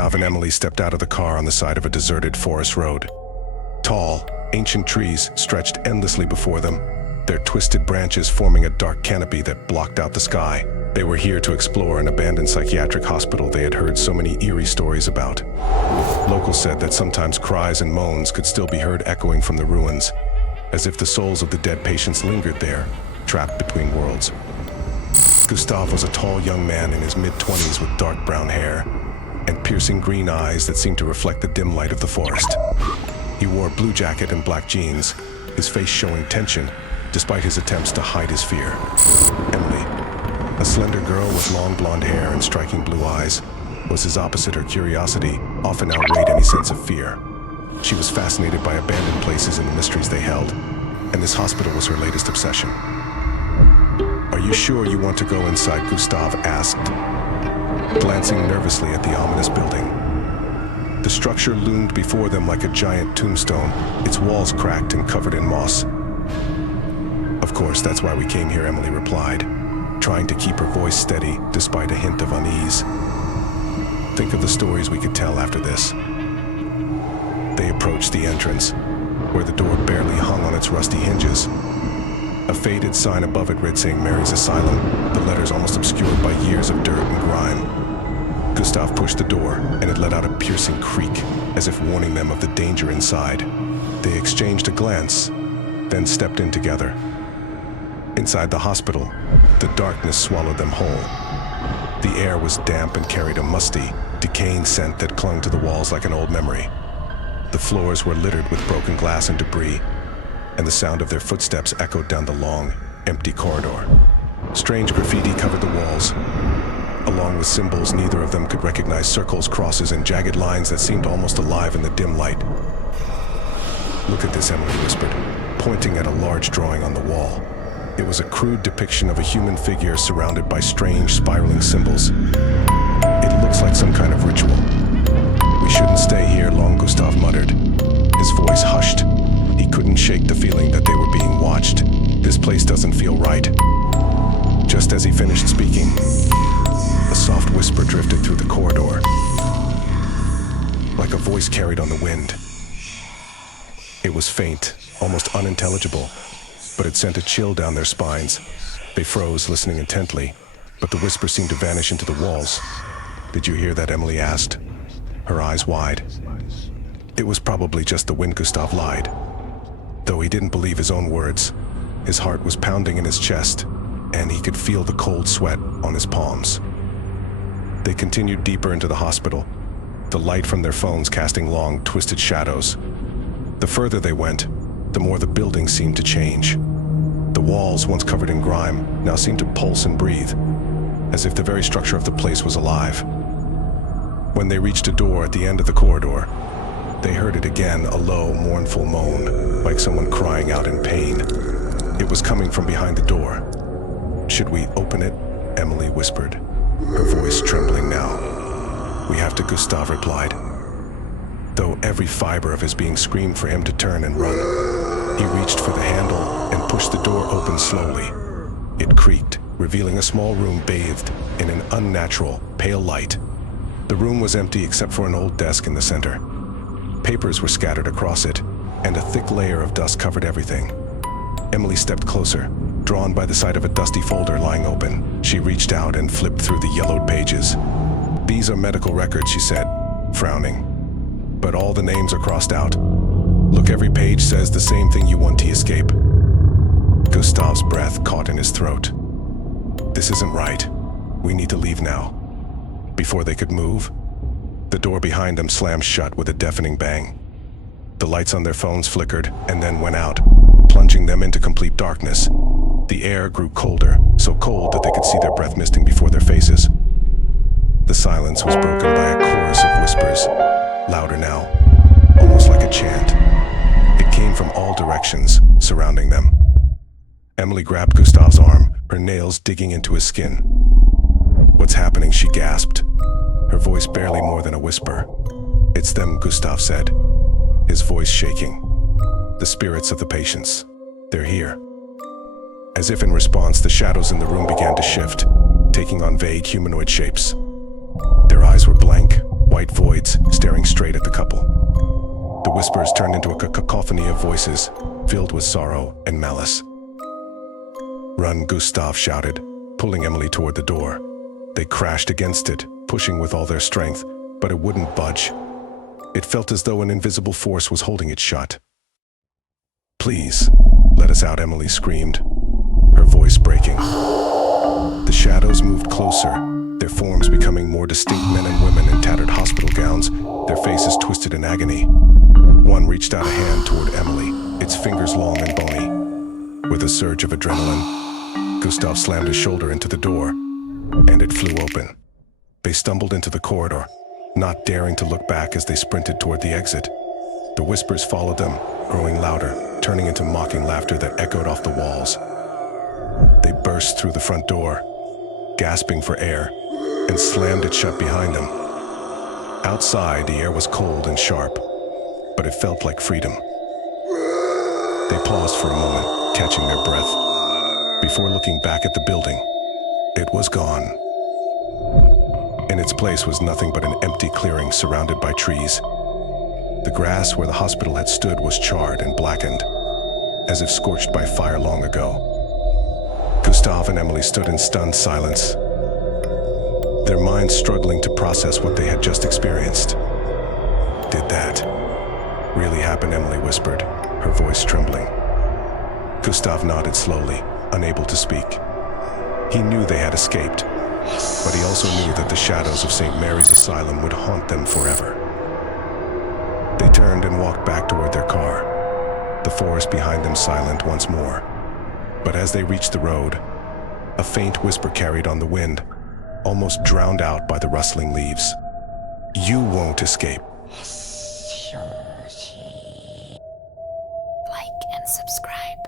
Gustav and Emily stepped out of the car on the side of a deserted forest road. Tall, ancient trees stretched endlessly before them, their twisted branches forming a dark canopy that blocked out the sky. They were here to explore an abandoned psychiatric hospital they had heard so many eerie stories about. Locals said that sometimes cries and moans could still be heard echoing from the ruins, as if the souls of the dead patients lingered there, trapped between worlds. Gustav was a tall young man in his mid-20s with dark brown hair and piercing green eyes that seemed to reflect the dim light of the forest. He wore a blue jacket and black jeans, his face showing tension despite his attempts to hide his fear. Emily, a slender girl with long blonde hair and striking blue eyes, was his opposite. Her curiosity often outweighed any sense of fear. She was fascinated by abandoned places and the mysteries they held, and this hospital was her latest obsession. "Are you sure you want to go inside?" Gustav asked, glancing nervously at the ominous building. The structure loomed before them like a giant tombstone, its walls cracked and covered in moss. "Of course, that's why we came here," Emily replied, trying to keep her voice steady despite a hint of unease. "Think of the stories we could tell after this." They approached the entrance, where the door barely hung on its rusty hinges. A faded sign above it read saying Mary's Asylum, the letters almost obscured by years of dirt and grime. Gustav pushed the door, and it let out a piercing creak, as if warning them of the danger inside. They exchanged a glance, then stepped in together. Inside the hospital, the darkness swallowed them whole. The air was damp and carried a musty, decaying scent that clung to the walls like an old memory. The floors were littered with broken glass and debris, and the sound of their footsteps echoed down the long, empty corridor. Strange graffiti covered the walls, along with symbols neither of them could recognize: circles, crosses, and jagged lines that seemed almost alive in the dim light. "Look at this," Emily whispered, pointing at a large drawing on the wall. It was a crude depiction of a human figure surrounded by strange, spiraling symbols. "It looks like some kind of ritual." "We shouldn't stay here long," Gustav muttered, his voice hushed. He couldn't shake the feeling that they were being watched. "This place doesn't feel right." Just as he finished speaking, a soft whisper drifted through the corridor, like a voice carried on the wind. It was faint, almost unintelligible, but it sent a chill down their spines. They froze, listening intently, but the whisper seemed to vanish into the walls. "Did you hear that?" Emily asked, her eyes wide. It was probably just the wind. Gustav lied, though he didn't believe his own words. His heart was pounding in his chest, and he could feel the cold sweat on his palms. They continued deeper into the hospital, the light from their phones casting long, twisted shadows. The further they went, the more the building seemed to change. The walls, once covered in grime, now seemed to pulse and breathe, as if the very structure of the place was alive. When they reached a door at the end of the corridor, they heard it again, a low, mournful moan, like someone crying out in pain. It was coming from behind the door. "Should we open it?" Emily whispered, her voice trembling now. "We have to," Gustav replied, though every fiber of his being screamed for him to turn and run. He reached for the handle and pushed the door open slowly. It creaked, revealing a small room bathed in an unnatural, pale light. The room was empty except for an old desk in the center. Papers were scattered across it, and a thick layer of dust covered everything. Emily stepped closer, drawn by the sight of a dusty folder lying open. She reached out and flipped through the yellowed pages. "These are medical records," she said, frowning. "But all the names are crossed out. Look, every page says the same thing: you want to escape." Gustav's breath caught in his throat. "This isn't right. We need to leave now." Before they could move, the door behind them slammed shut with a deafening bang. The lights on their phones flickered and then went out, plunging them into complete darkness. The air grew colder, so cold that they could see their breath misting before their faces. The silence was broken by a chorus of whispers, louder now, almost like a chant. It came from all directions, surrounding them. Emily grabbed Gustav's arm, her nails digging into his skin. "What's happening?" she gasped, her voice barely more than a whisper. "It's them," Gustav said, his voice shaking. "The spirits of the patients. They're here." As if in response, the shadows in the room began to shift, taking on vague humanoid shapes. Their eyes were blank, white voids staring straight at the couple. The whispers turned into a cacophony of voices, filled with sorrow and malice. "Run," Gustav shouted, pulling Emily toward the door. They crashed against it, pushing with all their strength, but it wouldn't budge. It felt as though an invisible force was holding it shut. "Please, let us out," Emily screamed, her voice breaking. The shadows moved closer, their forms becoming more distinct, men and women in tattered hospital gowns, their faces twisted in agony. One reached out a hand toward Emily, its fingers long and bony. With a surge of adrenaline, Gustav slammed his shoulder into the door, and it flew open. They stumbled into the corridor, not daring to look back as they sprinted toward the exit. The whispers followed them, growing louder, turning into mocking laughter that echoed off the walls. They burst through the front door, gasping for air, and slammed it shut behind them. Outside, the air was cold and sharp, but it felt like freedom. They paused for a moment, catching their breath, before looking back at the building. It was gone. In its place was nothing but an empty clearing surrounded by trees. The grass where the hospital had stood was charred and blackened, as if scorched by fire long ago. Gustav and Emily stood in stunned silence, their minds struggling to process what they had just experienced. "Did that really happen?" Emily whispered, her voice trembling. Gustav nodded slowly, unable to speak. He knew they had escaped, but he also knew that the shadows of St. Mary's Asylum would haunt them forever. They turned and walked back toward their car, the forest behind them silent once more. But as they reached the road, a faint whisper carried on the wind, almost drowned out by the rustling leaves. "You won't escape." Like and subscribe.